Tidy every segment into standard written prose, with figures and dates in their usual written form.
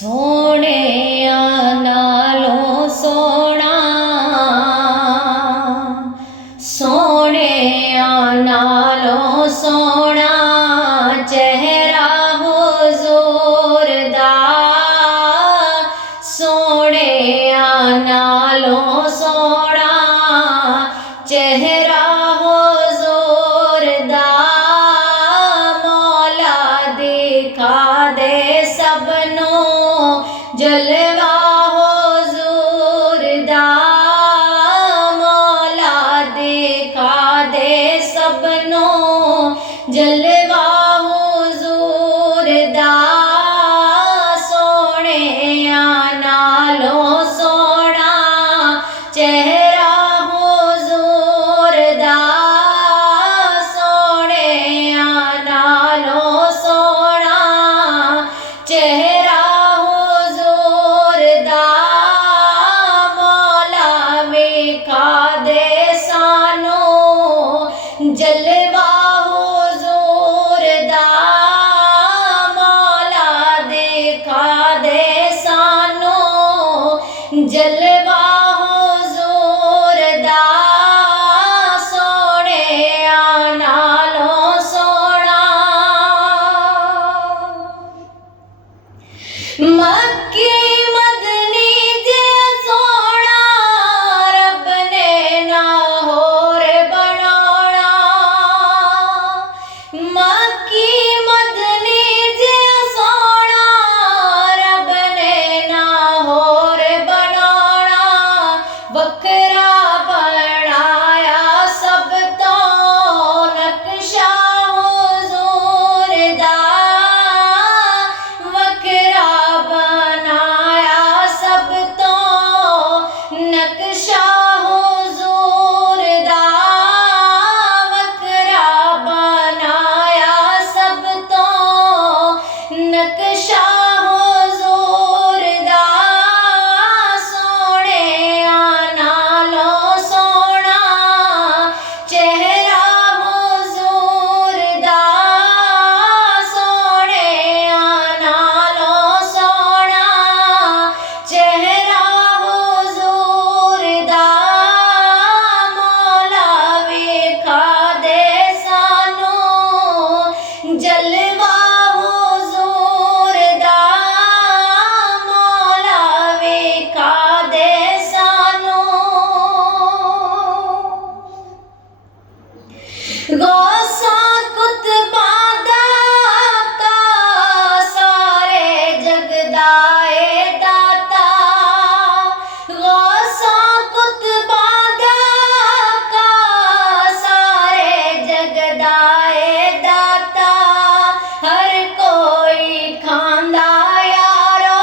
सोने नालों सोना, सोने नालों सोना चेहरा हुजूर दा, सोने नालों सोना चेहरा हुजूर दा, मौला दिखा दे सबनों जलवा हुजूर दा, मौला दिखा दे सबनों जलवा हुजूर दा, सोने नालों सोना चेहरा हुजूर दा, सोने नालों सोना चेहरा हुजूर दा, मौला विखा दे सानू जलवा हुजूर दा, मौला दिखा दे सानू जलवा हुजूर दा, सोने नालों सोना। मक्की मदनी जे सोना रब ने ना होर बनाना, मक्की मदनी जे सोना रब ने ना होर बनाना, वखरा बनाया सब तो नक्शा हुजूर दा, वखरा बनाया सब तो नक्शा हुजूर दा, वखरा बनाया सब तो नक्शा हुजूर दा, सोने नालों सोना चेहरा हुजूर दा, सोने नालों सोना चेहरा हुजूर दा, मौला विखा दे सानू जलवा हुजूर दा, मौला विखा दे सानू। गौसा कुतबा दाता सारे जगदाए दाता, गौसा कुतबा दाता सारे जगदाए दाता, हर कोई खांदा यारो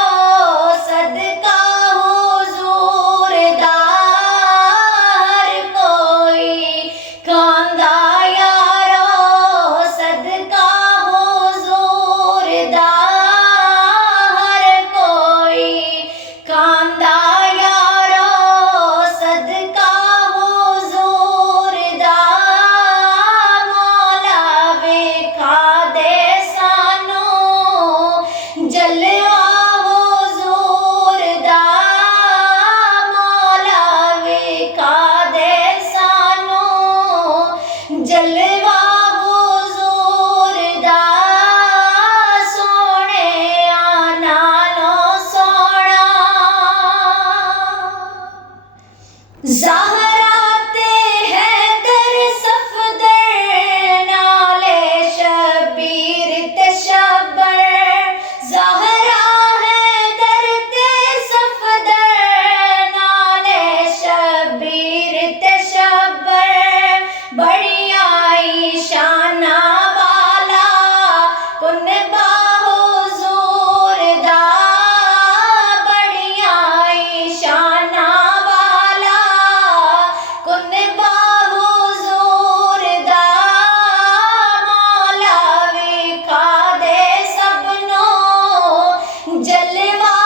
सदका हुजूर दा, हर कोई खांदा यारो सदका हुजूर दा, हर कोई खांदा यारो सदका हुजूर दा, मौला विखा दे सानू जलवा हुजूर दा, मौला विखा दे सानू जलवा हुजूर दा, सोने नालों सोना। ज़हरा ते हैदर सफदर नाले शबीर ते शब्बर, ज़हरा हैदर ते सफदर नाले शबीर ते शब्बर, बड़िया शाना वाला कुनबा हुजूर दा, बड़िया शाना वाला कुनबा हुजूर दा, मौला विखा दे सबनों जलवा